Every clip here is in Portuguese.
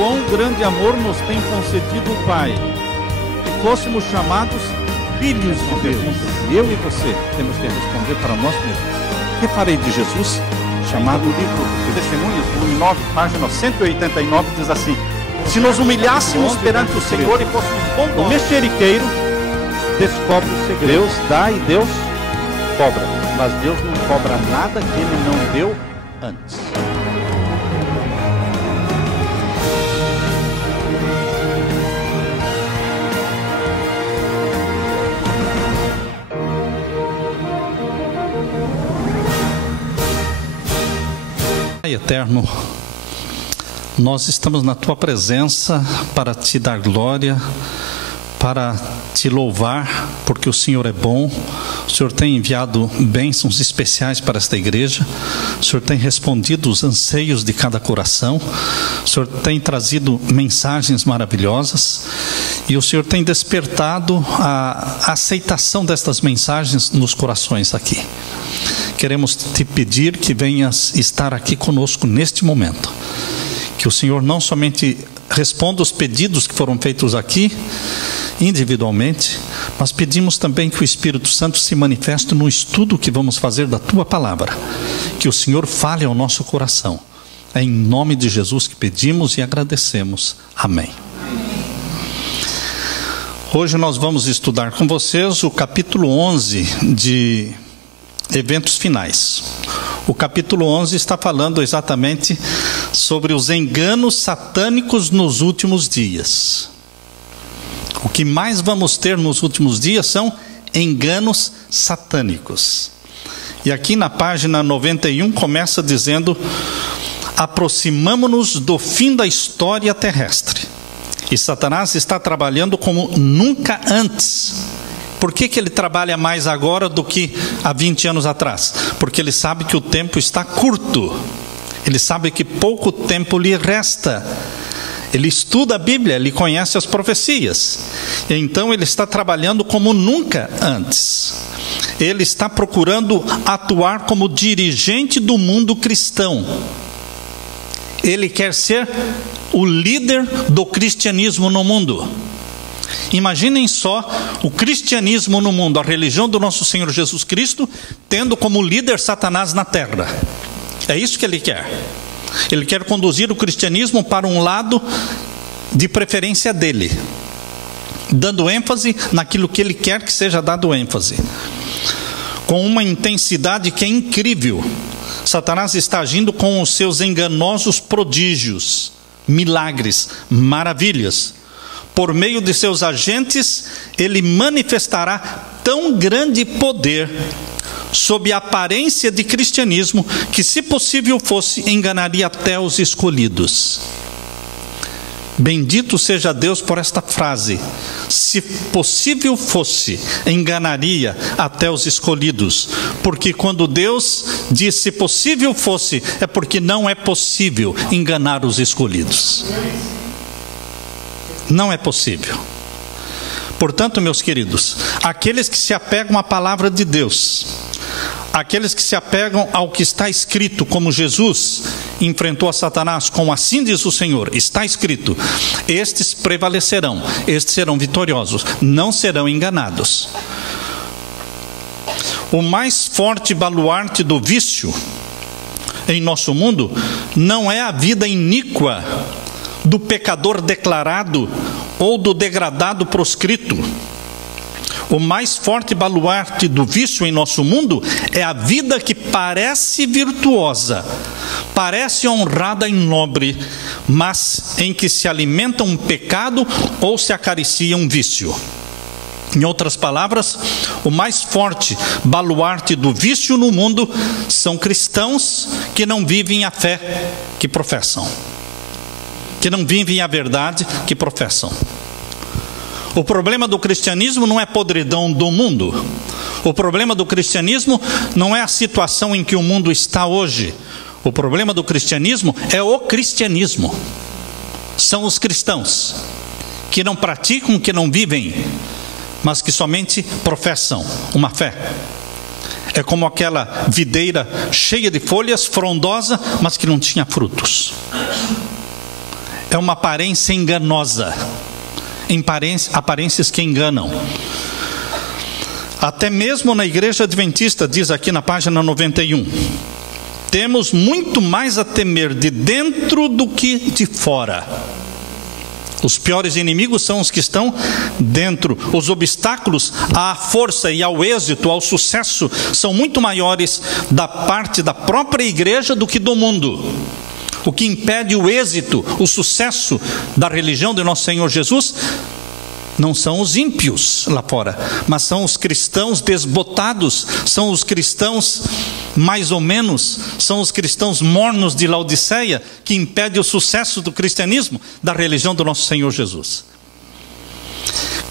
quão grande amor nos tem concedido o Pai, que fôssemos chamados filhos de Deus. E eu e você temos que responder para nós mesmos: que farei de Jesus? Chamado livro de Testemunhos, volume 9, página 189, diz assim: se nos humilhássemos perante o Senhor e fôssemos bondosos, o mexeriqueiro descobre o segredo. Deus dá e Deus cobra, mas Deus não cobra nada que Ele não deu antes. Pai eterno, nós estamos na Tua presença para Te dar glória, para Te louvar, porque o Senhor é bom. O Senhor tem enviado bênçãos especiais para esta igreja. O Senhor tem respondido os anseios de cada coração. O Senhor tem trazido mensagens maravilhosas. E o Senhor tem despertado a aceitação destas mensagens nos corações aqui. Queremos Te pedir que venhas estar aqui conosco neste momento. Que o Senhor não somente responda os pedidos que foram feitos aqui, individualmente, mas pedimos também que o Espírito Santo se manifeste no estudo que vamos fazer da Tua Palavra. Que o Senhor fale ao nosso coração. É em nome de Jesus que pedimos e agradecemos. Amém. Hoje nós vamos estudar com vocês o capítulo 11 de Eventos Finais. O capítulo 11 está falando exatamente sobre os enganos satânicos nos últimos dias. O que mais vamos ter nos últimos dias são enganos satânicos. E aqui na página 91 começa dizendo: aproximamo-nos do fim da história terrestre. E Satanás está trabalhando como nunca antes. Por que ele trabalha mais agora do que há 20 anos atrás? Porque ele sabe que o tempo está curto. Ele sabe que pouco tempo lhe resta. Ele estuda a Bíblia, ele conhece as profecias. E então ele está trabalhando como nunca antes. Ele está procurando atuar como dirigente do mundo cristão. Ele quer ser o líder do cristianismo no mundo. Imaginem só o cristianismo no mundo, a religião do nosso Senhor Jesus Cristo, tendo como líder Satanás na terra. É isso que ele quer. Ele quer conduzir o cristianismo para um lado de preferência dele, dando ênfase naquilo que ele quer que seja dado ênfase, com uma intensidade que é incrível. Satanás está agindo com os seus enganosos prodígios, milagres, maravilhas. Por meio de seus agentes, ele manifestará tão grande poder, sob a aparência de cristianismo, que, se possível fosse, enganaria até os escolhidos. Bendito seja Deus por esta frase: se possível fosse, enganaria até os escolhidos. Porque quando Deus diz se possível fosse, é porque não é possível enganar os escolhidos. Não é possível. Portanto, meus queridos, aqueles que se apegam à palavra de Deus, aqueles que se apegam ao que está escrito, como Jesus enfrentou a Satanás com assim diz o Senhor, está escrito, estes prevalecerão, estes serão vitoriosos, não serão enganados. O mais forte baluarte do vício em nosso mundo não é a vida iníqua do pecador declarado ou do degradado proscrito. O mais forte baluarte do vício em nosso mundo é a vida que parece virtuosa, parece honrada e nobre, mas em que se alimenta um pecado ou se acaricia um vício. Em outras palavras, o mais forte baluarte do vício no mundo são cristãos que não vivem a fé que professam, que não vivem a verdade que professam. O problema do cristianismo não é podridão do mundo. O problema do cristianismo não é a situação em que o mundo está hoje. O problema do cristianismo é o cristianismo. São os cristãos que não praticam, que não vivem, mas que somente professam uma fé. É como aquela videira cheia de folhas, frondosa, mas que não tinha frutos. é uma aparência enganosa, aparências que enganam. Até mesmo na igreja adventista, diz aqui na página 91, temos muito mais a temer de dentro do que de fora. Os piores inimigos são os que estão dentro. Os obstáculos à força e ao êxito, ao sucesso, são muito maiores da parte da própria igreja do que do mundo. O que impede o êxito, o sucesso da religião de nosso Senhor Jesus não são os ímpios lá fora, mas são os cristãos desbotados, são os cristãos mais ou menos, são os cristãos mornos de Laodiceia, que impedem o sucesso do cristianismo, da religião do nosso Senhor Jesus.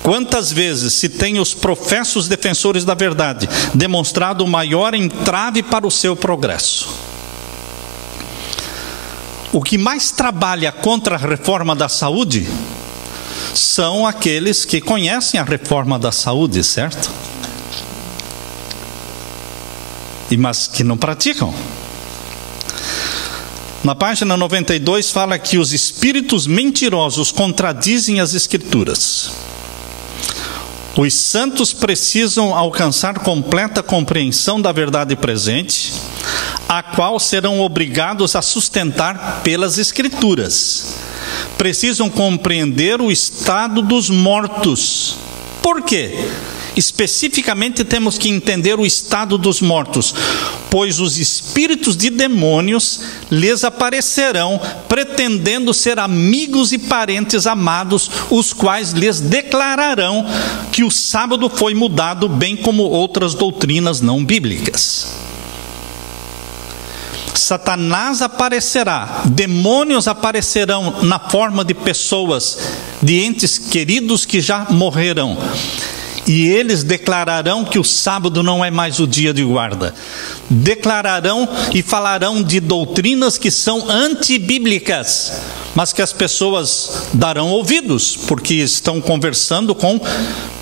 Quantas vezes se tem os professos defensores da verdade demonstrado o maior entrave para o seu progresso? O que mais trabalha contra a reforma da saúde são aqueles que conhecem a reforma da saúde, certo? Mas que não praticam. Na página 92 fala que os espíritos mentirosos contradizem as Escrituras. Os santos precisam alcançar completa compreensão da verdade presente, a qual serão obrigados a sustentar pelas Escrituras. Precisam compreender o estado dos mortos. Por quê? Especificamente temos que entender o estado dos mortos, pois os espíritos de demônios lhes aparecerão, pretendendo ser amigos e parentes amados, os quais lhes declararão que o sábado foi mudado, bem como outras doutrinas não bíblicas. Satanás aparecerá, demônios aparecerão na forma de pessoas, de entes queridos que já morreram, e eles declararão que o sábado não é mais o dia de guarda. Declararão e falarão de doutrinas que são antibíblicas, mas que as pessoas darão ouvidos, porque estão conversando com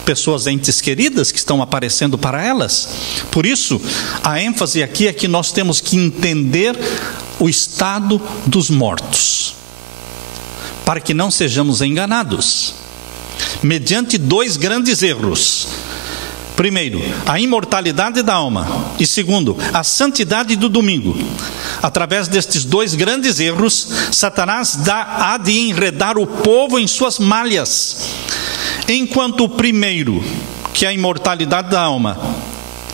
pessoas entes queridas que estão aparecendo para elas. Por isso, a ênfase aqui é que nós temos que entender o estado dos mortos, para que não sejamos enganados mediante dois grandes erros. Primeiro, a imortalidade da alma, e segundo, a santidade do domingo. Através destes dois grandes erros, Satanás há de enredar o povo em suas malhas. Enquanto o primeiro, que é a imortalidade da alma,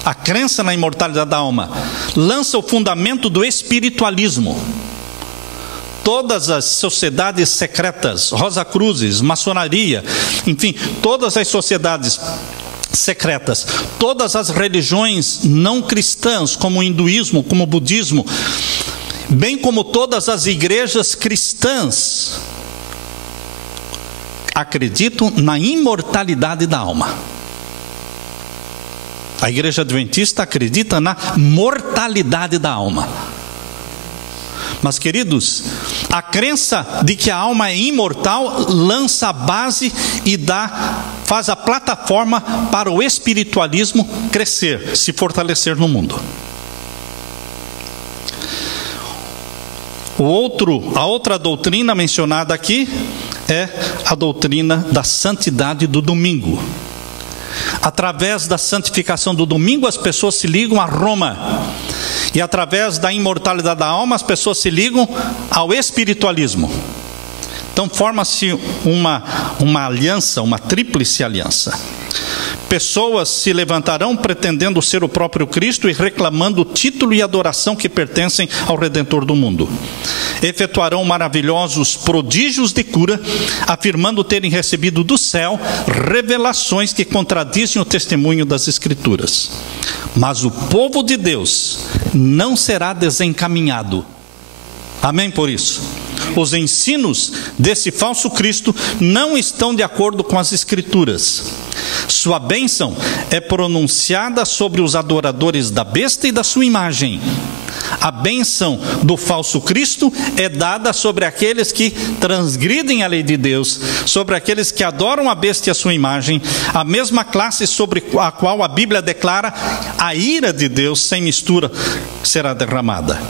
a crença na imortalidade da alma, lança o fundamento do espiritualismo. Todas as sociedades secretas, Rosacruzes, maçonaria, enfim, todas as sociedades secretas, todas as religiões não cristãs, como o hinduísmo, como o budismo, bem como todas as igrejas cristãs, acreditam na imortalidade da alma. A igreja adventista acredita na mortalidade da alma. Mas, queridos, a crença de que a alma é imortal lança a base e faz a plataforma para o espiritualismo crescer, se fortalecer no mundo. A outra doutrina mencionada aqui é a doutrina da santidade do domingo. Através da santificação do domingo, as pessoas se ligam a Roma. E através da imortalidade da alma, as pessoas se ligam ao espiritualismo. Então forma-se uma aliança, uma tríplice aliança. Pessoas se levantarão pretendendo ser o próprio Cristo e reclamando o título e adoração que pertencem ao Redentor do mundo. Efetuarão maravilhosos prodígios de cura, afirmando terem recebido do céu revelações que contradizem o testemunho das Escrituras. Mas o povo de Deus não será desencaminhado. Amém por isso? Os ensinos desse falso Cristo não estão de acordo com as Escrituras. Sua bênção é pronunciada sobre os adoradores da besta e da sua imagem. A bênção do falso Cristo é dada sobre aqueles que transgridem a lei de Deus, sobre aqueles que adoram a besta e a sua imagem, a mesma classe sobre a qual a Bíblia declara a ira de Deus sem mistura será derramada.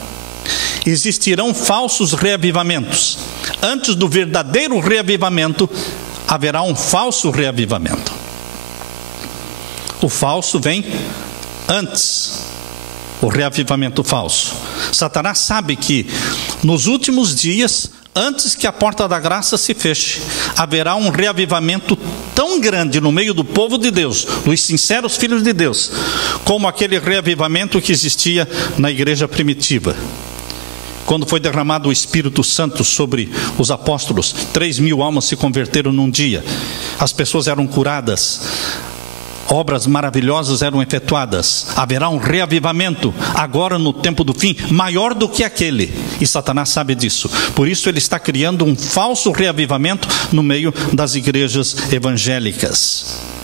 Existirão falsos reavivamentos, antes do verdadeiro reavivamento, haverá um falso reavivamento. O falso vem antes, o reavivamento falso. Satanás sabe que nos últimos dias, antes que a porta da graça se feche, haverá um reavivamento tão grande no meio do povo de Deus, dos sinceros filhos de Deus, como aquele reavivamento que existia na igreja primitiva. Quando foi derramado o Espírito Santo sobre os apóstolos, 3.000 almas se converteram num dia. As pessoas eram curadas, obras maravilhosas eram efetuadas. Haverá um reavivamento agora no tempo do fim, maior do que aquele. E Satanás sabe disso. Por isso ele está criando um falso reavivamento no meio das igrejas evangélicas.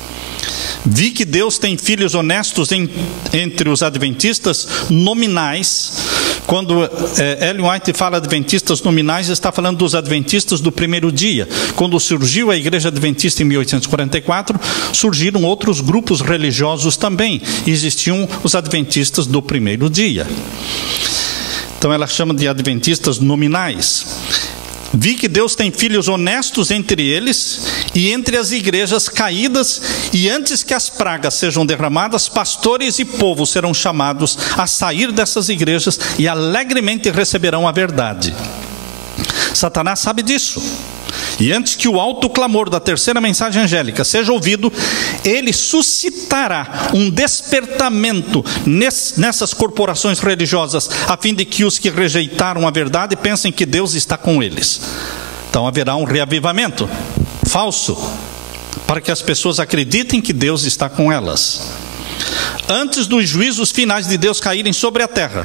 Vi que Deus tem filhos honestos entre os adventistas nominais. Quando Ellen White fala adventistas nominais, está falando dos adventistas do primeiro dia. Quando surgiu a igreja adventista em 1844, surgiram outros grupos religiosos também. Existiam os adventistas do primeiro dia. Então ela chama de adventistas nominais. Vi que Deus tem filhos honestos entre eles e entre as igrejas caídas, e antes que as pragas sejam derramadas, pastores e povo serão chamados a sair dessas igrejas e alegremente receberão a verdade. Satanás sabe disso. E antes que o alto clamor da terceira mensagem angélica seja ouvido, ele suscitará um despertamento nessas corporações religiosas, a fim de que os que rejeitaram a verdade pensem que Deus está com eles. Então haverá um reavivamento falso, para que as pessoas acreditem que Deus está com elas. Antes dos juízos finais de Deus caírem sobre a terra,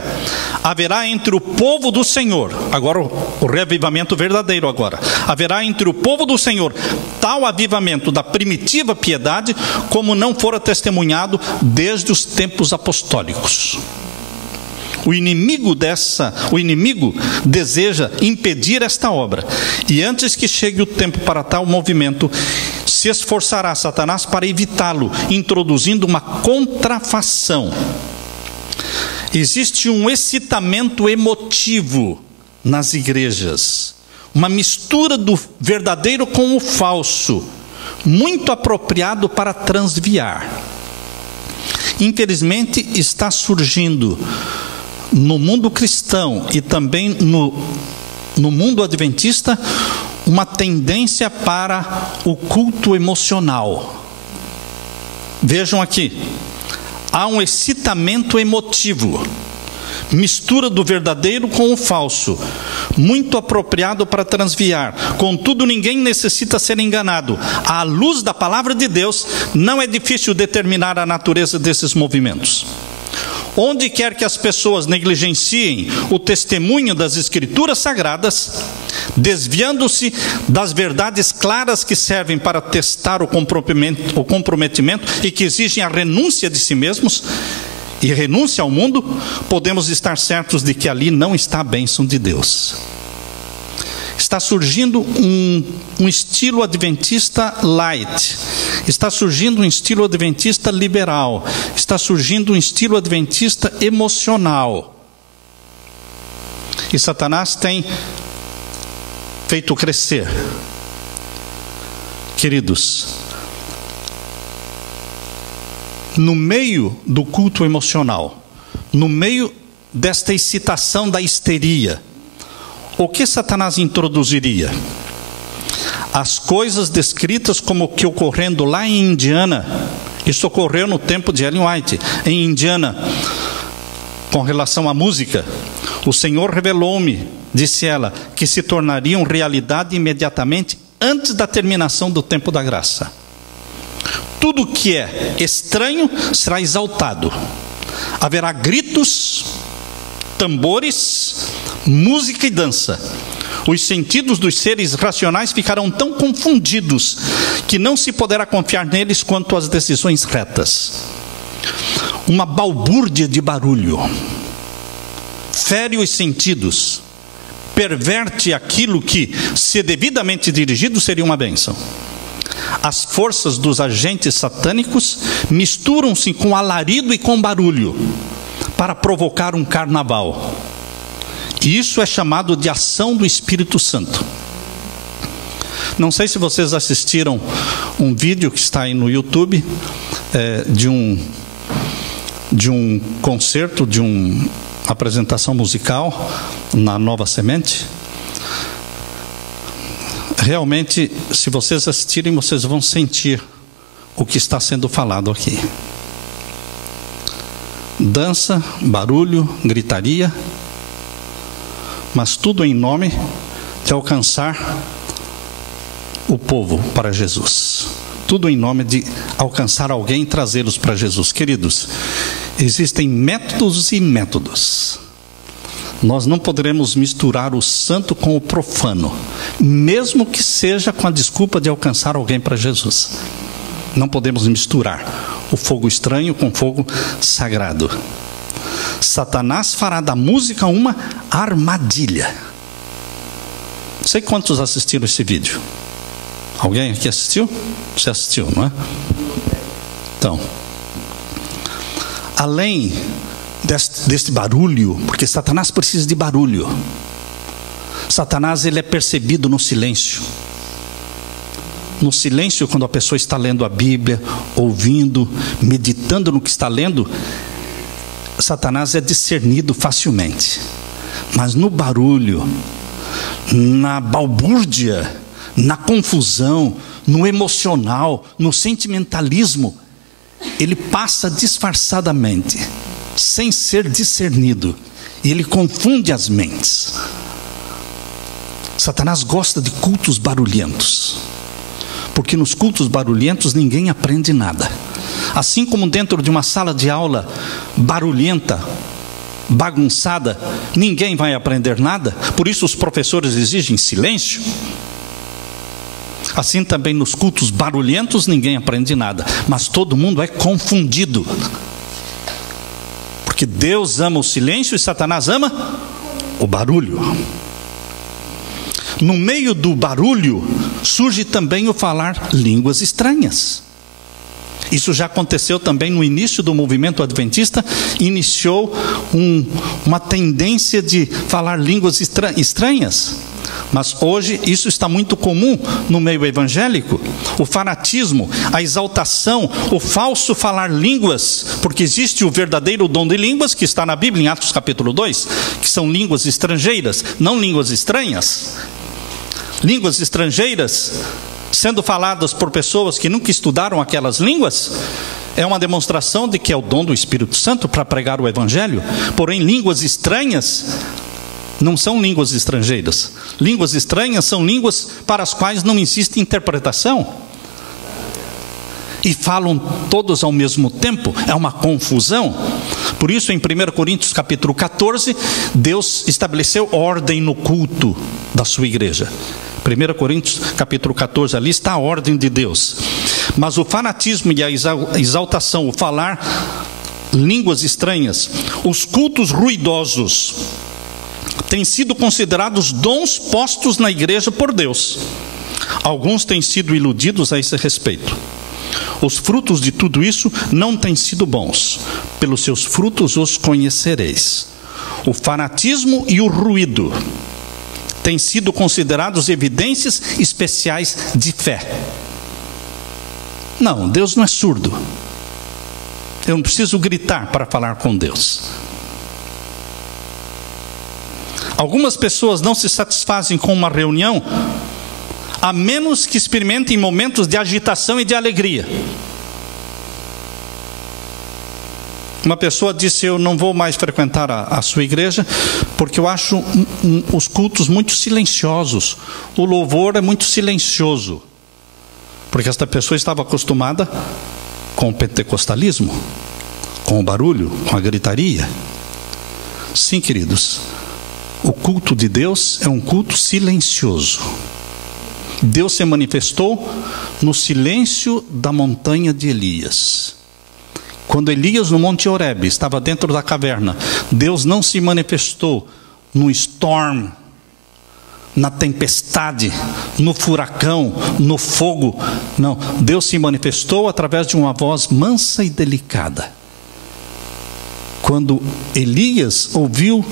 haverá entre o povo do Senhor, agora o reavivamento verdadeiro agora, haverá entre o povo do Senhor tal avivamento da primitiva piedade, como não fora testemunhado desde os tempos apostólicos. O inimigo deseja impedir esta obra, e antes que chegue o tempo para tal movimento, se esforçará Satanás para evitá-lo, introduzindo uma contrafação. Existe um excitamento emotivo nas igrejas, uma mistura do verdadeiro com o falso, muito apropriado para transviar. Infelizmente está surgindo no mundo cristão e também no mundo adventista uma tendência para o culto emocional. Vejam aqui, há um excitamento emotivo, mistura do verdadeiro com o falso, muito apropriado para transviar. Contudo, ninguém necessita ser enganado. À luz da palavra de Deus, não é difícil determinar a natureza desses movimentos. Onde quer que as pessoas negligenciem o testemunho das Escrituras Sagradas, desviando-se das verdades claras que servem para testar o comprometimento e que exigem a renúncia de si mesmos e renúncia ao mundo, podemos estar certos de que ali não está a bênção de Deus. Está surgindo um estilo adventista light, está surgindo um estilo adventista liberal, está surgindo um estilo adventista emocional. E Satanás tem feito crescer. Queridos, no meio do culto emocional, no meio desta excitação da histeria, o que Satanás introduziria? As coisas descritas como que ocorrendo lá em Indiana. Isso ocorreu no tempo de Ellen White, em Indiana, com relação à música. O Senhor revelou-me, disse ela, que se tornariam realidade imediatamente antes da terminação do tempo da graça. Tudo que é estranho será exaltado. Haverá gritos, tambores, música e dança. Os sentidos dos seres racionais ficarão tão confundidos que não se poderá confiar neles quanto às decisões retas. Uma balbúrdia de barulho fere os sentidos, perverte aquilo que, se devidamente dirigido, seria uma bênção. As forças dos agentes satânicos misturam-se com alarido e com barulho para provocar um carnaval. E isso é chamado de ação do Espírito Santo. Não sei se vocês assistiram um vídeo que está aí no YouTube, de um concerto, de uma apresentação musical na Nova Semente. Realmente, se vocês assistirem, vocês vão sentir o que está sendo falado aqui. Dança, barulho, gritaria, mas tudo em nome de alcançar o povo para Jesus. Tudo em nome de alcançar alguém e trazê-los para Jesus. Queridos, existem métodos e métodos. Nós não poderemos misturar o santo com o profano, mesmo que seja com a desculpa de alcançar alguém para Jesus. Não podemos misturar o fogo estranho com o fogo sagrado. Satanás fará da música uma armadilha. Não sei quantos assistiram esse vídeo. Alguém aqui assistiu? Você assistiu, não é? Então, além deste barulho, porque Satanás precisa de barulho. Satanás, ele é percebido no silêncio. No silêncio, quando a pessoa está lendo a Bíblia, ouvindo, meditando no que está lendo, Satanás é discernido facilmente. Mas no barulho, na balbúrdia, na confusão, no emocional, no sentimentalismo, ele passa disfarçadamente, sem ser discernido, e ele confunde as mentes. Satanás gosta de cultos barulhentos, porque nos cultos barulhentos ninguém aprende nada. Assim como dentro de uma sala de aula barulhenta, bagunçada, ninguém vai aprender nada, por isso os professores exigem silêncio. Assim também nos cultos barulhentos ninguém aprende nada, mas todo mundo é confundido. Porque Deus ama o silêncio e Satanás ama o barulho. No meio do barulho surge também o falar línguas estranhas. Isso já aconteceu também no início do movimento adventista. Iniciou uma tendência de falar línguas estranhas. Mas hoje isso está muito comum no meio evangélico. O fanatismo, a exaltação, o falso falar línguas, porque existe o verdadeiro dom de línguas que está na Bíblia, em Atos capítulo 2, que são línguas estrangeiras, não línguas estranhas. Línguas estrangeiras sendo faladas por pessoas que nunca estudaram aquelas línguas, é uma demonstração de que é o dom do Espírito Santo para pregar o Evangelho. Porém, línguas estranhas não são línguas estrangeiras. Línguas estranhas são línguas para as quais não existe interpretação. E falam todos ao mesmo tempo, é uma confusão. Por isso, em 1 Coríntios capítulo 14, Deus estabeleceu ordem no culto da sua igreja. 1 Coríntios capítulo 14, ali está a ordem de Deus. Mas o fanatismo e a exaltação, o falar línguas estranhas, os cultos ruidosos, têm sido considerados dons postos na igreja por Deus. Alguns têm sido iludidos a esse respeito. Os frutos de tudo isso não têm sido bons. Pelos seus frutos os conhecereis. O fanatismo e o ruído têm sido considerados evidências especiais de fé. Não, Deus não é surdo. Eu não preciso gritar para falar com Deus. Algumas pessoas não se satisfazem com uma reunião, a menos que experimentem momentos de agitação e de alegria. Uma pessoa disse: eu não vou mais frequentar a sua igreja, porque eu acho os cultos muito silenciosos. O louvor é muito silencioso. Porque esta pessoa estava acostumada com o pentecostalismo, com o barulho, com a gritaria. Sim, queridos, o culto de Deus é um culto silencioso. Deus se manifestou no silêncio da montanha de Elias. Quando Elias no Monte Horebe estava dentro da caverna, Deus não se manifestou no storm, na tempestade, no furacão, no fogo. Não, Deus se manifestou através de uma voz mansa e delicada. Quando Elias ouviu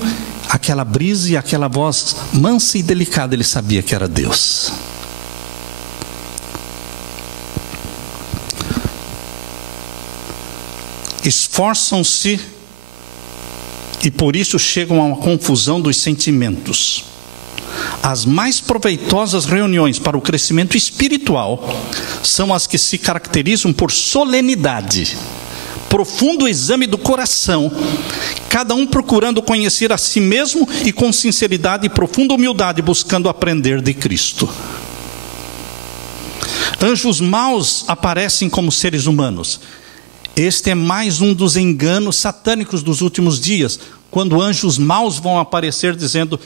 aquela brisa e aquela voz mansa e delicada, ele sabia que era Deus. esforçam-se e por isso chegam a uma confusão dos sentimentos. As mais proveitosas reuniões para o crescimento espiritual são as que se caracterizam por solenidade, profundo exame do coração, cada um procurando conhecer a si mesmo e com sinceridade e profunda humildade buscando aprender de Cristo. Anjos maus aparecem como seres humanos. Este é mais um dos enganos satânicos dos últimos dias, quando anjos maus vão aparecer dizendo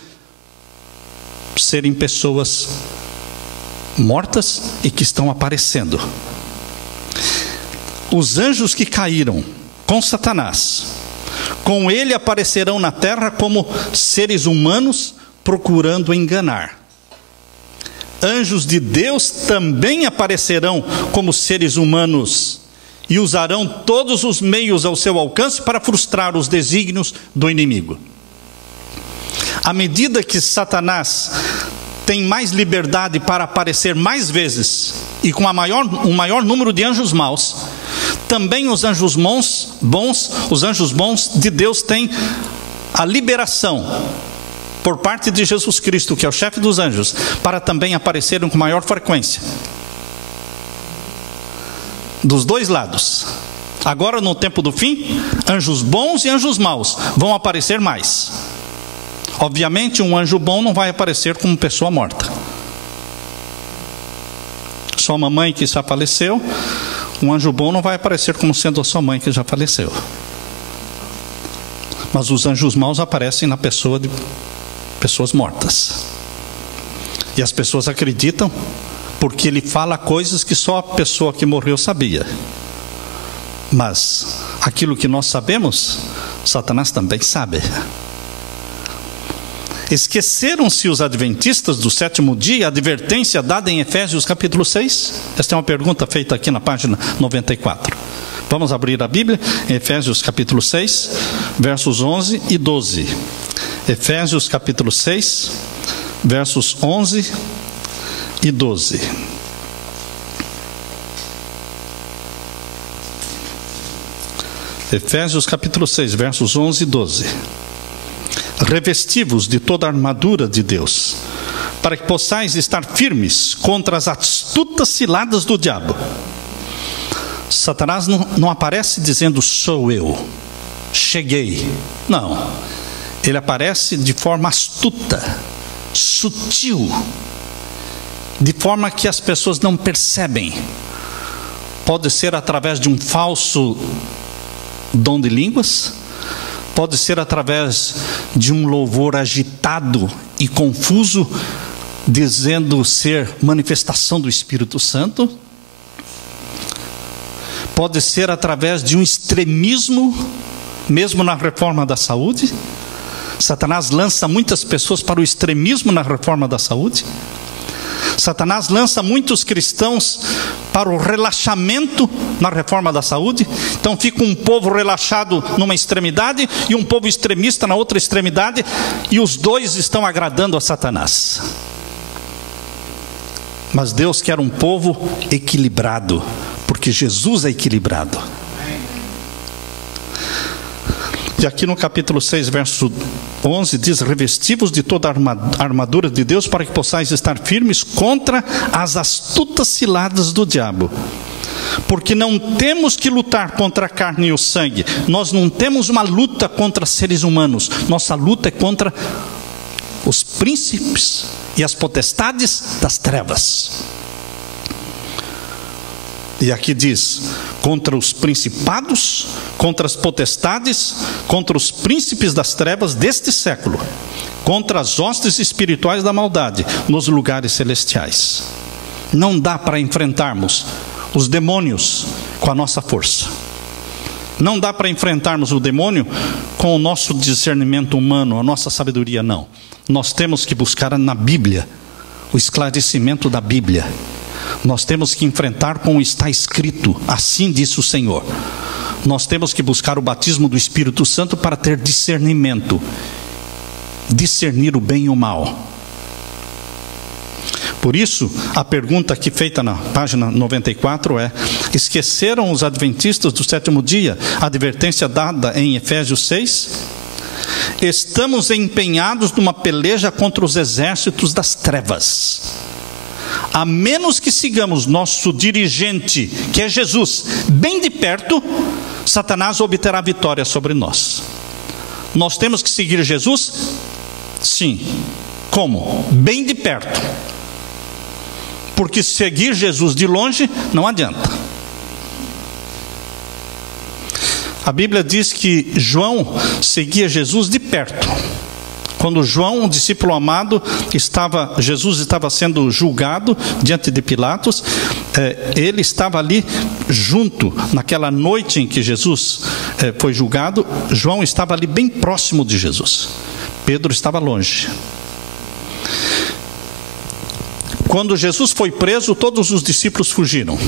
serem pessoas mortas e que estão aparecendo. Os anjos que caíram com Satanás, com ele aparecerão na terra como seres humanos procurando enganar. Anjos de Deus também aparecerão como seres humanos e usarão todos os meios ao seu alcance para frustrar os desígnios do inimigo. À medida que Satanás tem mais liberdade para aparecer mais vezes e com um maior número de anjos maus, também os anjos bons, os anjos bons de Deus têm a liberação por parte de Jesus Cristo, que é o chefe dos anjos, para também aparecerem com maior frequência. Dos dois lados. Agora, no tempo do fim, anjos bons e anjos maus vão aparecer mais. Obviamente, um anjo bom não vai aparecer como pessoa morta. Sua mamãe que já faleceu, um anjo bom não vai aparecer como sendo a sua mãe que já faleceu. Mas os anjos maus aparecem na pessoa de pessoas mortas. E as pessoas acreditam porque ele fala coisas que só a pessoa que morreu sabia. Mas aquilo que nós sabemos, Satanás também sabe. Esqueceram-se os adventistas do sétimo dia a advertência dada em Efésios capítulo 6? Esta é uma pergunta feita aqui na página 94. Vamos abrir a Bíblia em Efésios capítulo 6, versos 11 e 12. Efésios capítulo 6, versos 11 e 12. Efésios capítulo 6, versos 11 e 12. Revesti-vos de toda a armadura de Deus, para que possais estar firmes contra as astutas ciladas do diabo. Satanás não aparece dizendo sou eu, cheguei. Não, ele aparece de forma astuta, sutil, de forma que as pessoas não percebem. Pode ser através de um falso dom de línguas, pode ser através de um louvor agitado e confuso, dizendo ser manifestação do Espírito Santo. Pode ser através de um extremismo, mesmo na reforma da saúde. Satanás lança muitas pessoas para o extremismo na reforma da saúde. Satanás lança muitos cristãos para o relaxamento na reforma da saúde. Então fica um povo relaxado numa extremidade e um povo extremista na outra extremidade, e os dois estão agradando a Satanás. Mas Deus quer um povo equilibrado, porque Jesus é equilibrado. E aqui no capítulo 6, verso 11, diz: revesti-vos de toda a armadura de Deus, para que possais estar firmes contra as astutas ciladas do diabo. Porque não temos que lutar contra a carne e o sangue. Nós não temos uma luta contra seres humanos. Nossa luta é contra os príncipes e as potestades das trevas. E aqui diz: contra os principados, contra as potestades, contra os príncipes das trevas deste século, contra as hostes espirituais da maldade nos lugares celestiais. Não dá para enfrentarmos os demônios com a nossa força. Não dá para enfrentarmos o demônio com o nosso discernimento humano, a nossa sabedoria, não. Nós temos que buscar na Bíblia o esclarecimento da Bíblia. Nós temos que enfrentar como está escrito, assim disse o Senhor. Nós temos que buscar o batismo do Espírito Santo para ter discernimento, discernir o bem e o mal. Por isso, a pergunta aqui feita na página 94 é: esqueceram os adventistas do sétimo dia a advertência dada em Efésios 6? Estamos empenhados numa peleja contra os exércitos das trevas. A menos que sigamos nosso dirigente, que é Jesus, bem de perto, Satanás obterá vitória sobre nós. Nós temos que seguir Jesus? Sim. Como? Bem de perto. Porque seguir Jesus de longe não adianta. A Bíblia diz que João seguia Jesus de perto. Quando João, um discípulo amado, Jesus estava sendo julgado diante de Pilatos, ele estava ali junto, naquela noite em que Jesus foi julgado. João estava ali bem próximo de Jesus. Pedro estava longe. Quando Jesus foi preso, todos os discípulos fugiram.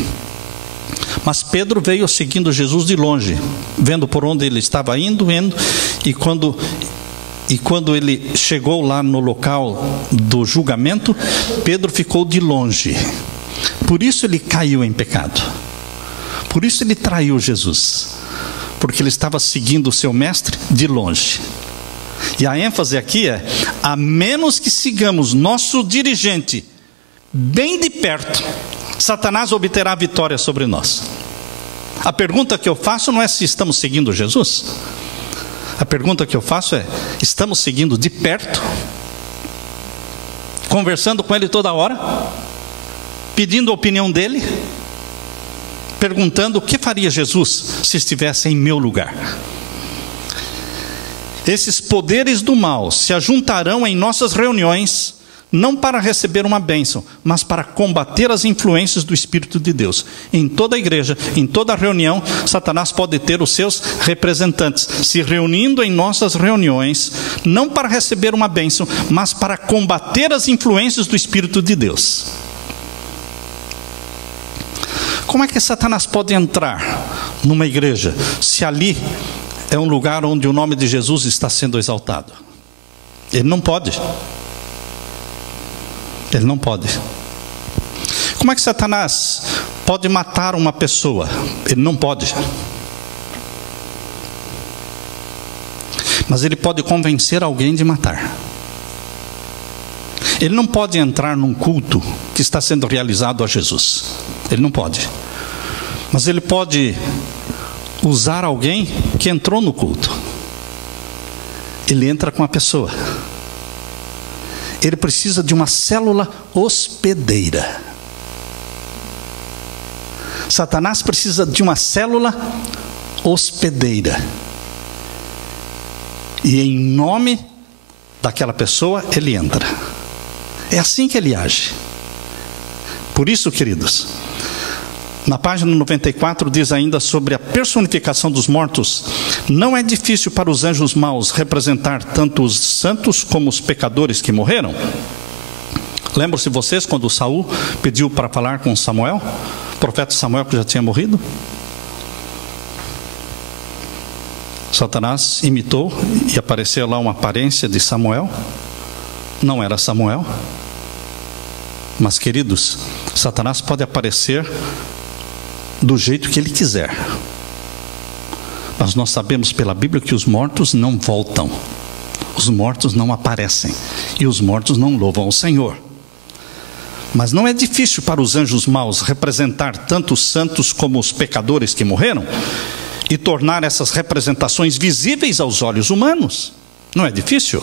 Mas Pedro veio seguindo Jesus de longe, vendo por onde ele estava indo, e quando ele chegou lá no local do julgamento, Pedro ficou de longe. Por isso ele caiu em pecado. Por isso ele traiu Jesus, porque ele estava seguindo o seu mestre de longe. E a ênfase aqui é: a menos que sigamos nosso dirigente bem de perto, Satanás obterá vitória sobre nós. A pergunta que eu faço não é se estamos seguindo Jesus. A pergunta que eu faço é: estamos seguindo de perto? Conversando com ele toda hora? Pedindo a opinião dele? Perguntando o que faria Jesus se estivesse em meu lugar? Esses poderes do mal se ajuntarão em nossas reuniões, não para receber uma bênção, mas para combater as influências do Espírito de Deus. Em toda a igreja, em toda a reunião, Satanás pode ter os seus representantes se reunindo em nossas reuniões, não para receber uma bênção, mas para combater as influências do Espírito de Deus. Como é que Satanás pode entrar numa igreja se ali é um lugar onde o nome de Jesus está sendo exaltado? Ele não pode. Ele não pode. Como é que Satanás pode matar uma pessoa? Ele não pode. Mas ele pode convencer alguém de matar. Ele não pode entrar num culto que está sendo realizado a Jesus. Ele não pode. Mas ele pode usar alguém que entrou no culto. Ele entra com a pessoa. Ele precisa de uma célula hospedeira. Satanás precisa de uma célula hospedeira. E em nome daquela pessoa, ele entra. É assim que ele age. Por isso, queridos, na página 94 diz ainda sobre a personificação dos mortos: não é difícil para os anjos maus representar tanto os santos como os pecadores que morreram. Lembram-se vocês quando Saul pediu para falar com Samuel, o profeta Samuel, que já tinha morrido? Satanás imitou e apareceu lá uma aparência de Samuel. Não era Samuel. Mas, queridos, Satanás pode aparecer do jeito que ele quiser. Mas nós sabemos pela Bíblia que os mortos não voltam. Os mortos não aparecem. E os mortos não louvam o Senhor. Mas não é difícil para os anjos maus representar tanto os santos como os pecadores que morreram e tornar essas representações visíveis aos olhos humanos. Não é difícil.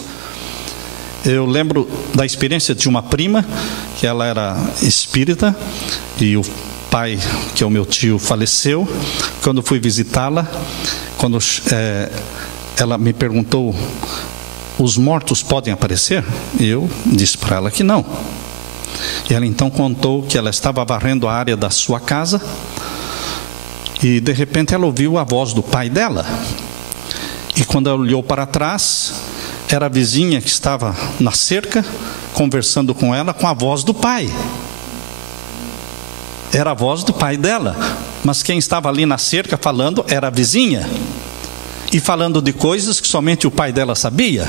Eu lembro da experiência de uma prima, que ela era espírita, e o pai, que é o meu tio, faleceu. Quando fui visitá-la, ela me perguntou: os mortos podem aparecer? Eu disse para ela que não. E ela então contou que ela estava varrendo a área da sua casa e de repente ela ouviu a voz do pai dela. E quando ela olhou para trás, era a vizinha que estava na cerca conversando com ela com a voz do pai. Era a voz do pai dela, mas quem estava ali na cerca falando era a vizinha, e falando de coisas que somente o pai dela sabia.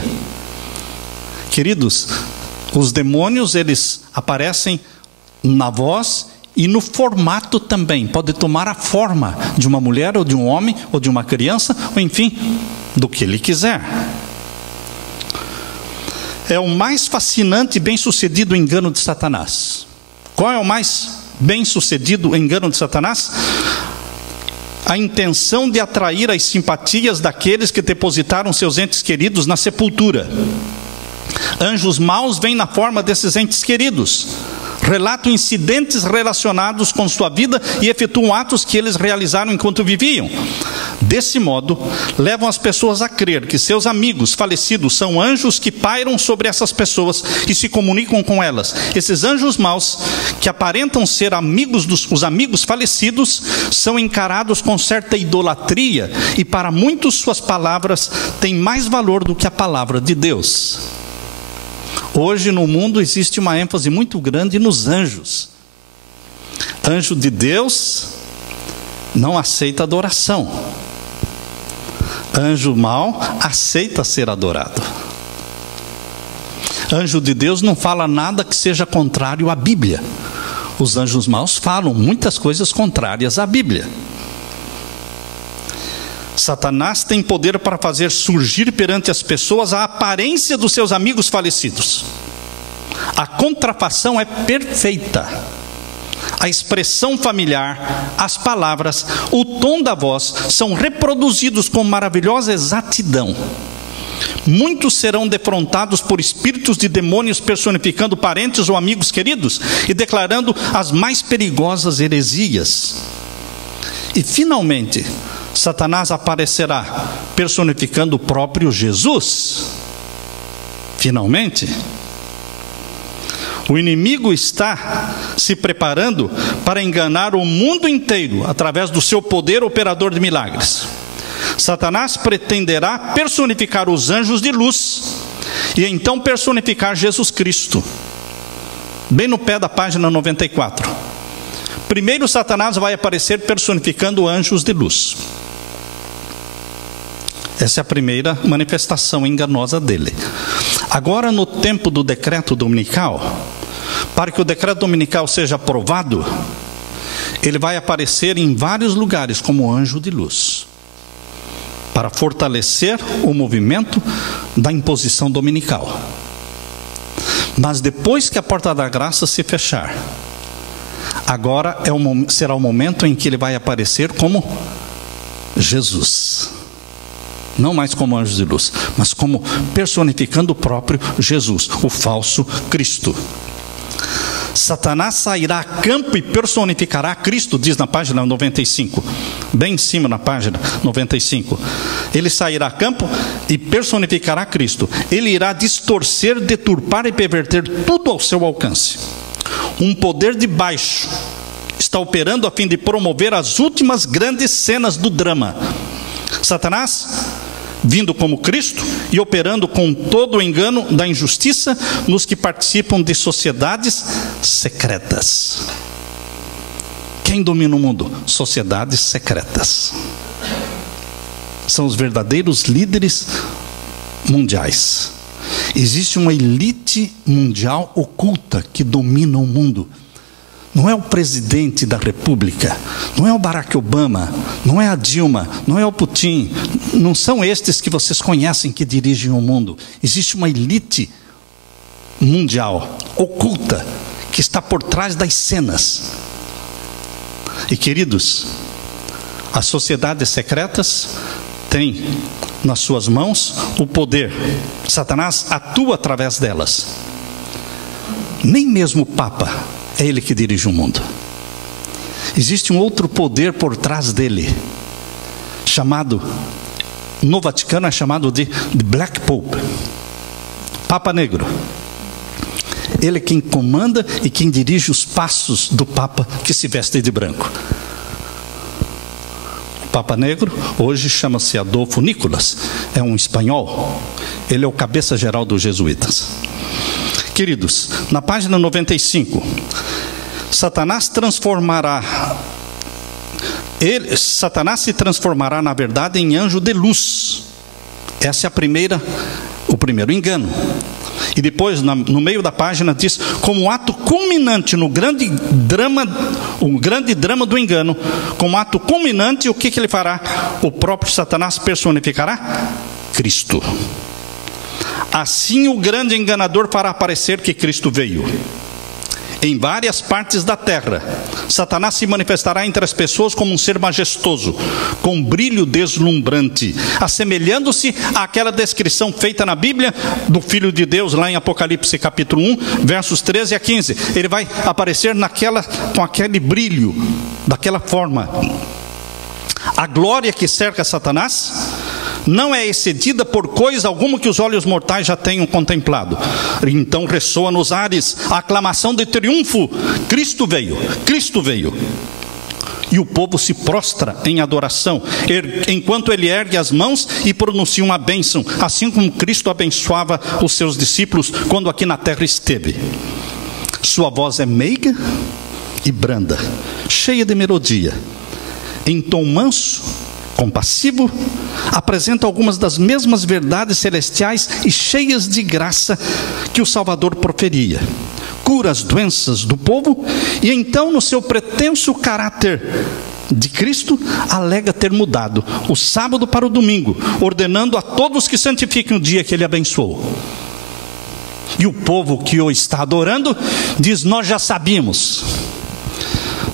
Queridos, os demônios, eles aparecem na voz e no formato também. Pode tomar a forma de uma mulher, ou de um homem, ou de uma criança, ou enfim, do que ele quiser. É o mais fascinante e bem-sucedido engano de Satanás. Qual é o mais bem-sucedido engano de Satanás? A intenção de atrair as simpatias daqueles que depositaram seus entes queridos na sepultura. Anjos maus vêm na forma desses entes queridos, relatam incidentes relacionados com sua vida e efetuam atos que eles realizaram enquanto viviam. Desse modo, levam as pessoas a crer que seus amigos falecidos são anjos que pairam sobre essas pessoas e se comunicam com elas. Esses anjos maus, que aparentam ser os amigos falecidos, são encarados com certa idolatria, e para muitos suas palavras têm mais valor do que a palavra de Deus. Hoje no mundo existe uma ênfase muito grande nos anjos. Anjo de Deus não aceita adoração. Anjo mau aceita ser adorado. Anjo de Deus não fala nada que seja contrário à Bíblia. Os anjos maus falam muitas coisas contrárias à Bíblia. Satanás tem poder para fazer surgir perante as pessoas a aparência dos seus amigos falecidos. A contrafação é perfeita. A expressão familiar, as palavras, o tom da voz são reproduzidos com maravilhosa exatidão. Muitos serão defrontados por espíritos de demônios personificando parentes ou amigos queridos e declarando as mais perigosas heresias. E finalmente, Satanás aparecerá personificando o próprio Jesus. Finalmente, o inimigo está se preparando para enganar o mundo inteiro através do seu poder operador de milagres. Satanás pretenderá personificar os anjos de luz e então personificar Jesus Cristo. Bem no pé da página 94. Primeiro, Satanás vai aparecer personificando anjos de luz. Essa é a primeira manifestação enganosa dele. Agora, no tempo do decreto dominical, para que o decreto dominical seja aprovado, ele vai aparecer em vários lugares como anjo de luz, para fortalecer o movimento da imposição dominical. Mas depois que a porta da graça se fechar, agora será o momento em que ele vai aparecer como Jesus. Não mais como anjo de luz, mas como personificando o próprio Jesus, o falso Cristo. Satanás sairá a campo e personificará Cristo, diz na página 95, bem em cima na página 95. Ele sairá a campo e personificará Cristo. Ele irá distorcer, deturpar e perverter tudo ao seu alcance. Um poder de baixo está operando a fim de promover as últimas grandes cenas do drama. Satanás, vindo como Cristo e operando com todo o engano da injustiça nos que participam de sociedades secretas. Quem domina o mundo? Sociedades secretas. São os verdadeiros líderes mundiais. Existe uma elite mundial oculta que domina o mundo. Não é o presidente da República, não é o Barack Obama, não é a Dilma, não é o Putin, não são estes que vocês conhecem que dirigem o mundo. Existe uma elite mundial, oculta, que está por trás das cenas. E queridos, as sociedades secretas têm nas suas mãos o poder. Satanás atua através delas. Nem mesmo o Papa é ele que dirige o mundo. Existe um outro poder por trás dele, chamado, no Vaticano é chamado de Black Pope, Papa Negro. Ele é quem comanda e quem dirige os passos do Papa que se veste de branco. O Papa Negro hoje chama-se Adolfo Nicolas, é um espanhol. Ele é o cabeça geral dos jesuítas. Queridos, na página 95, Satanás se transformará na verdade em anjo de luz. Essa é o primeiro engano. E depois, no meio da página, diz: como ato culminante no grande drama, o grande drama do engano, como ato culminante, o que ele fará? O próprio Satanás personificará Cristo. Assim o grande enganador fará parecer que Cristo veio. Em várias partes da terra, Satanás se manifestará entre as pessoas como um ser majestoso, com brilho deslumbrante, assemelhando-se àquela descrição feita na Bíblia do Filho de Deus, lá em Apocalipse capítulo 1, versos 13 a 15. Ele vai aparecer com aquele brilho, daquela forma. A glória que cerca Satanás não é excedida por coisa alguma que os olhos mortais já tenham contemplado. Então ressoa nos ares a aclamação de triunfo: Cristo veio, Cristo veio. E o povo se prostra em adoração, enquanto ele ergue as mãos e pronuncia uma bênção, assim como Cristo abençoava os seus discípulos quando aqui na terra esteve. Sua voz é meiga e branda, cheia de melodia, em tom manso, compassivo, apresenta algumas das mesmas verdades celestiais e cheias de graça que o Salvador proferia. Cura as doenças do povo e então, no seu pretenso caráter de Cristo, alega ter mudado o sábado para o domingo, ordenando a todos que santifiquem o dia que ele abençoou. E o povo que o está adorando diz: nós já sabíamos,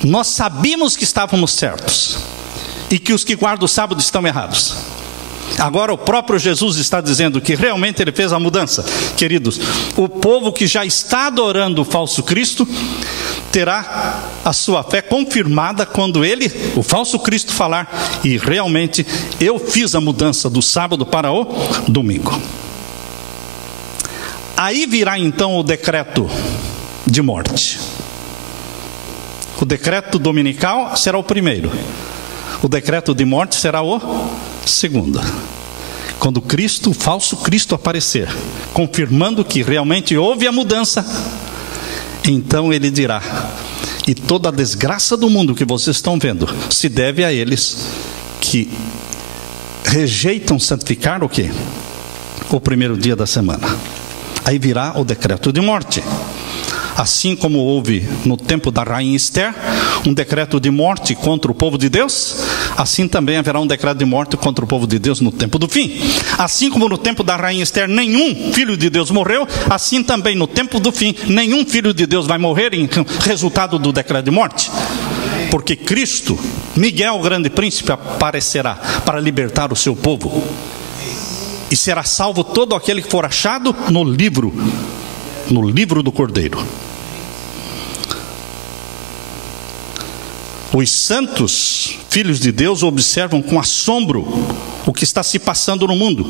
nós sabíamos que estávamos certos e que os que guardam o sábado estão errados. Agora o próprio Jesus está dizendo que realmente ele fez a mudança. Queridos, o povo que já está adorando o falso Cristo terá a sua fé confirmada quando ele, o falso Cristo, falar: e realmente eu fiz a mudança do sábado para o domingo. Aí virá então o decreto de morte. O decreto dominical será o primeiro. O decreto de morte será o segundo. Quando Cristo, o falso Cristo, aparecer, confirmando que realmente houve a mudança, então ele dirá: e toda a desgraça do mundo que vocês estão vendo se deve a eles que rejeitam santificar o quê? O primeiro dia da semana. Aí virá o decreto de morte. Assim como houve no tempo da rainha Esther um decreto de morte contra o povo de Deus, assim também haverá um decreto de morte contra o povo de Deus no tempo do fim. Assim como no tempo da rainha Esther nenhum filho de Deus morreu, assim também no tempo do fim nenhum filho de Deus vai morrer em resultado do decreto de morte. Porque Cristo, Miguel, o grande príncipe, aparecerá para libertar o seu povo. E será salvo todo aquele que for achado no livro do Cordeiro. Os santos filhos de Deus observam com assombro o que está se passando no mundo.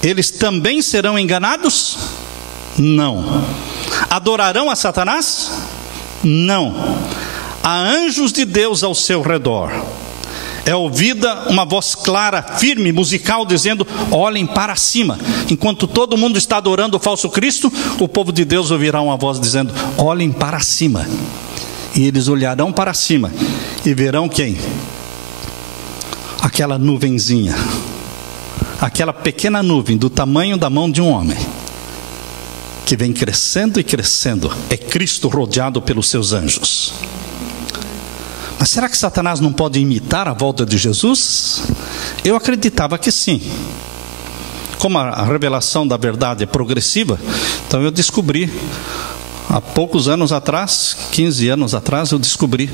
Eles também serão enganados? Não. Adorarão a Satanás? Não. Há anjos de Deus ao seu redor. É ouvida uma voz clara, firme, musical, dizendo: olhem para cima. Enquanto todo mundo está adorando o falso Cristo, o povo de Deus ouvirá uma voz dizendo: olhem para cima. E eles olharão para cima e verão quem? Aquela nuvenzinha, aquela pequena nuvem do tamanho da mão de um homem, que vem crescendo e crescendo. É Cristo rodeado pelos seus anjos. Mas será que Satanás não pode imitar a volta de Jesus? Eu acreditava que sim. Como a revelação da verdade é progressiva, então eu descobri, há poucos anos atrás, 15 anos atrás, eu descobri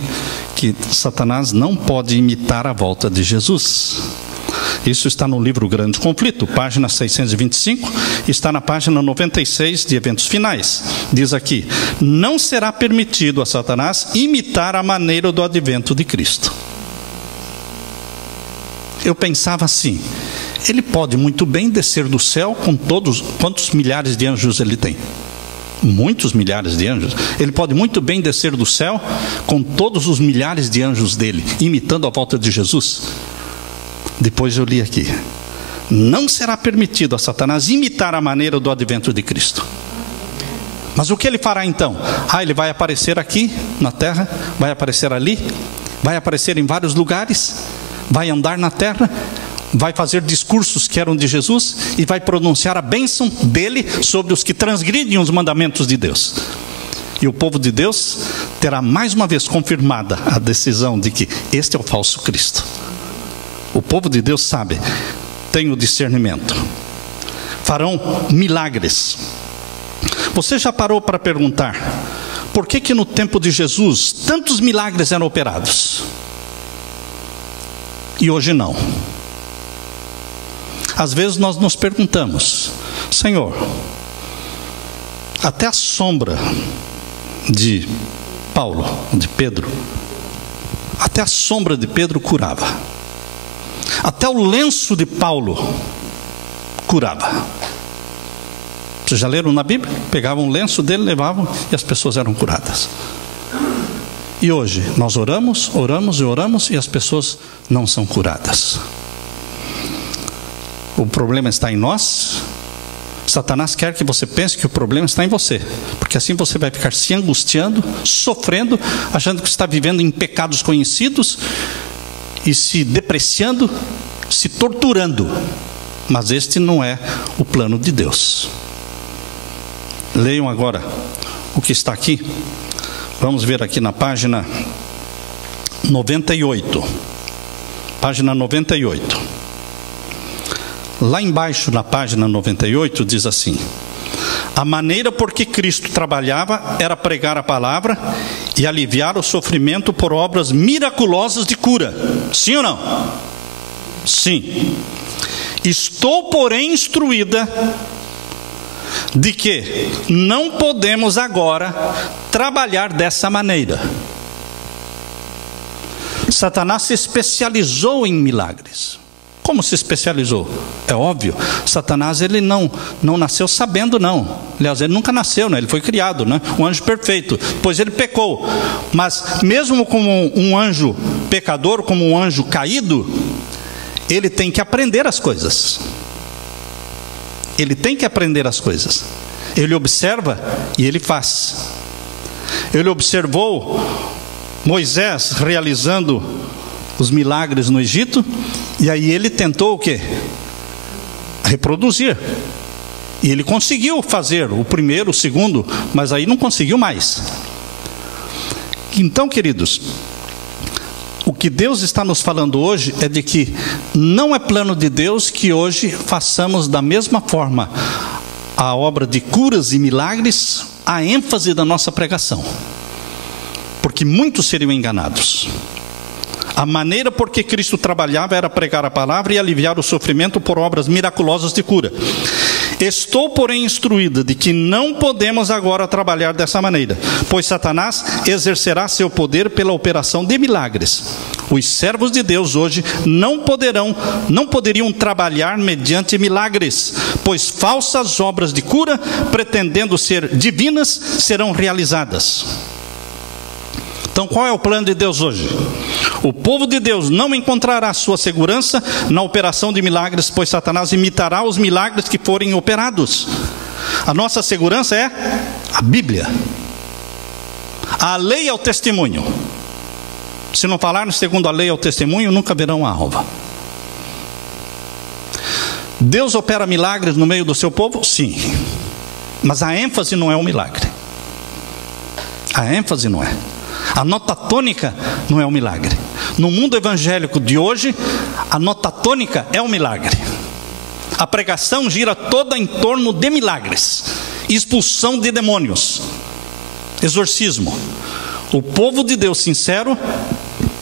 que Satanás não pode imitar a volta de Jesus. Isso está no livro Grande Conflito, página 625, está na página 96 de Eventos Finais. Diz aqui: não será permitido a Satanás imitar a maneira do advento de Cristo. Eu pensava assim: ele pode muito bem descer do céu com todos, quantos milhares de anjos ele tem? Muitos milhares de anjos. Ele pode muito bem descer do céu com todos os milhares de anjos dele, imitando a volta de Jesus. Depois eu li aqui: não será permitido a Satanás imitar a maneira do advento de Cristo. Mas o que ele fará então? Ele vai aparecer aqui na terra, vai aparecer ali, vai aparecer em vários lugares, vai andar na terra. vai fazer discursos que eram de Jesus e vai pronunciar a bênção dele sobre os que transgridem os mandamentos de Deus. E o povo de Deus terá mais uma vez confirmada a decisão de que este é o falso Cristo. O povo de Deus sabe, tem o discernimento. Farão milagres. Você já parou para perguntar por que no tempo de Jesus tantos milagres eram operados e hoje não? Às vezes nós nos perguntamos: Senhor, até a sombra de Paulo, de Pedro, até a sombra de Pedro curava, até o lenço de Paulo curava. Vocês já leram na Bíblia? Pegavam o lenço dele, levavam e as pessoas eram curadas. E hoje nós oramos, oramos e oramos e as pessoas não são curadas. O problema está em nós. Satanás quer que você pense que o problema está em você, porque assim você vai ficar se angustiando, sofrendo, achando que está vivendo em pecados conhecidos e se depreciando, se torturando. Mas este não é o plano de Deus. Leiam agora o que está aqui. Vamos ver aqui na página 98. Página 98. Lá embaixo na página 98 diz assim: a maneira por que Cristo trabalhava era pregar a palavra e aliviar o sofrimento por obras miraculosas de cura. Sim ou não? Sim. Estou, porém, instruída de que não podemos agora trabalhar dessa maneira. Satanás se especializou em milagres. Como se especializou? É óbvio, Satanás ele não nasceu sabendo, não. Aliás, ele nunca nasceu, né? Ele foi criado, né? Um anjo perfeito, pois ele pecou. Mas mesmo como um anjo pecador, como um anjo caído, ele tem que aprender as coisas. Ele tem que aprender as coisas. Ele observa e ele faz. Ele observou Moisés realizando os milagres no Egito, e aí ele tentou o quê? Reproduzir. E ele conseguiu fazer o primeiro, o segundo, mas aí não conseguiu mais. Então, queridos, o que Deus está nos falando hoje é de que não é plano de Deus que hoje façamos da mesma forma a obra de curas e milagres, a ênfase da nossa pregação, porque muitos seriam enganados. A maneira por que Cristo trabalhava era pregar a palavra e aliviar o sofrimento por obras miraculosas de cura. Estou, porém, instruída de que não podemos agora trabalhar dessa maneira, pois Satanás exercerá seu poder pela operação de milagres. Os servos de Deus hoje não poderiam trabalhar mediante milagres, pois falsas obras de cura, pretendendo ser divinas, serão realizadas. Então, qual é o plano de Deus hoje? O povo de Deus não encontrará sua segurança na operação de milagres, pois Satanás imitará os milagres que forem operados. A nossa segurança é a Bíblia. A lei é o testemunho. Se não falarem segundo a lei é o testemunho, nunca verão a alva. Deus opera milagres no meio do seu povo? Sim. Mas a ênfase não é o milagre. A ênfase não é. A nota tônica não é o milagre. No mundo evangélico de hoje, a nota tônica é o milagre. A pregação gira toda em torno de milagres, expulsão de demônios, exorcismo. O povo de Deus sincero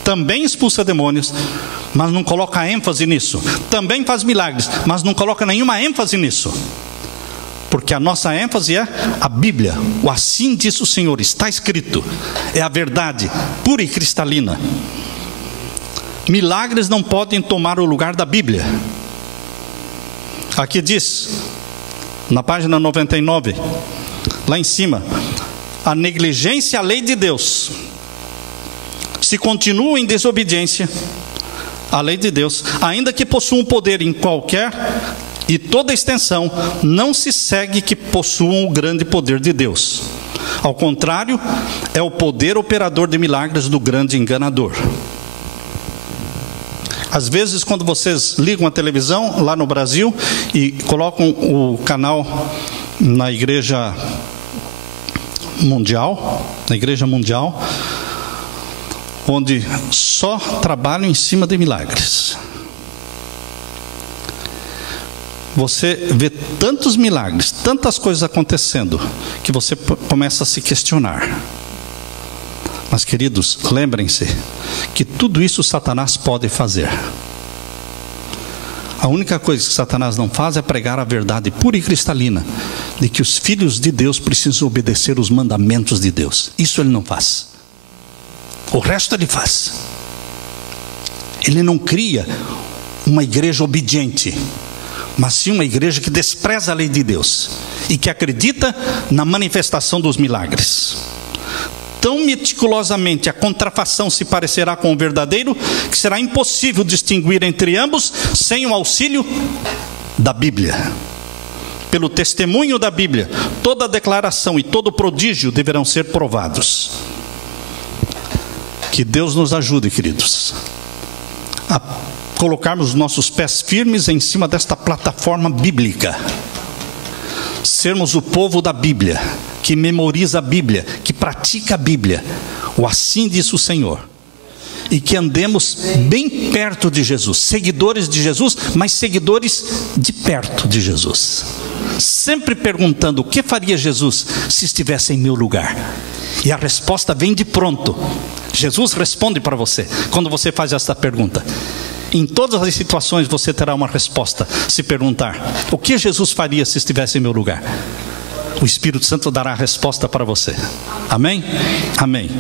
também expulsa demônios, mas não coloca ênfase nisso. Também faz milagres, mas não coloca nenhuma ênfase nisso. Porque a nossa ênfase é a Bíblia. O assim diz o Senhor, está escrito. É a verdade pura e cristalina. Milagres não podem tomar o lugar da Bíblia. Aqui diz, na página 99, lá em cima: a negligência à lei de Deus. Se continua em desobediência à lei de Deus, ainda que possuam poder em qualquer e toda extensão, não se segue que possuam o grande poder de Deus. Ao contrário, é o poder operador de milagres do grande enganador. Às vezes, quando vocês ligam a televisão lá no Brasil e colocam o canal na Igreja Mundial, onde só trabalham em cima de milagres. Você vê tantos milagres, tantas coisas acontecendo, que você começa a se questionar. Mas, queridos, lembrem-se que tudo isso Satanás pode fazer. A única coisa que Satanás não faz é pregar a verdade pura e cristalina, de que os filhos de Deus precisam obedecer os mandamentos de Deus. Isso ele não faz. O resto ele faz. Ele não cria uma igreja obediente, mas sim uma igreja que despreza a lei de Deus e que acredita na manifestação dos milagres. Tão meticulosamente a contrafação se parecerá com o verdadeiro, que será impossível distinguir entre ambos sem o auxílio da Bíblia. Pelo testemunho da Bíblia, toda declaração e todo prodígio deverão ser provados. Que Deus nos ajude, queridos, a colocarmos os nossos pés firmes em cima desta plataforma bíblica. Sermos o povo da Bíblia, que memoriza a Bíblia, que pratica a Bíblia. O assim diz o Senhor. E que andemos bem perto de Jesus, seguidores de Jesus, mas seguidores de perto de Jesus. Sempre perguntando: o que faria Jesus se estivesse em meu lugar? E a resposta vem de pronto. Jesus responde para você quando você faz essa pergunta. Em todas as situações você terá uma resposta. Se perguntar: o que Jesus faria se estivesse em meu lugar? O Espírito Santo dará a resposta para você. Amém? Amém.